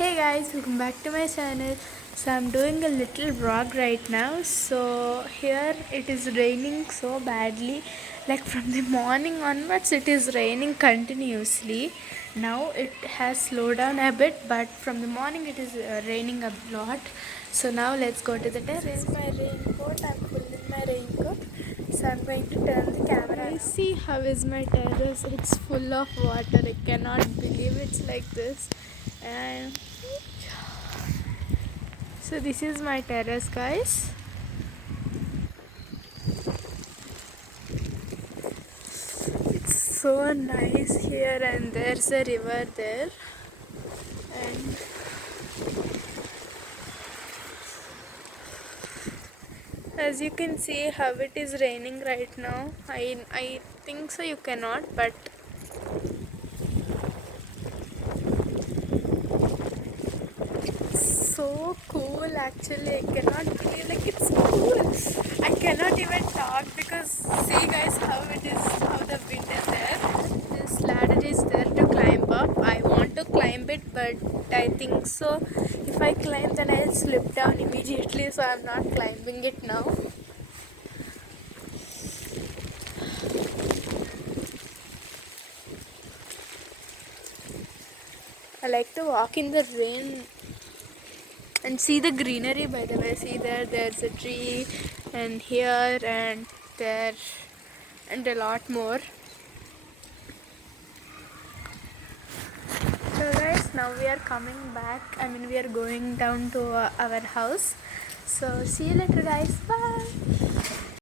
Hey guys, welcome back to my channel. So I'm doing a little vlog right now. So here it is raining so badly. Like from the morning onwards it is raining continuously. Now it has slowed down a bit, but from the morning it is raining a lot. So now let's go to the terrace. This is my raincoat. I'm pulling my raincoat. So I'm going to turn the camera. Guys, see how is my terrace? It's full of water. I cannot believe it's like this. And so this is my terrace, guys. It's so nice here, and there's a river there. And as you can see how it is raining right now. I think so you cannot, but so cool actually. I cannot believe, like, it's cool. I cannot even talk because see guys how it is, how the wind is there. This ladder is there to climb up. I want to climb it, but I think so if I climb then I'll slip down immediately, so I'm not climbing it now. I like to walk in the rain and see the greenery. By the way, see there's a tree, and here and there, and a lot more. So guys, now we are coming back. We are going down to our house. So see you later guys, bye.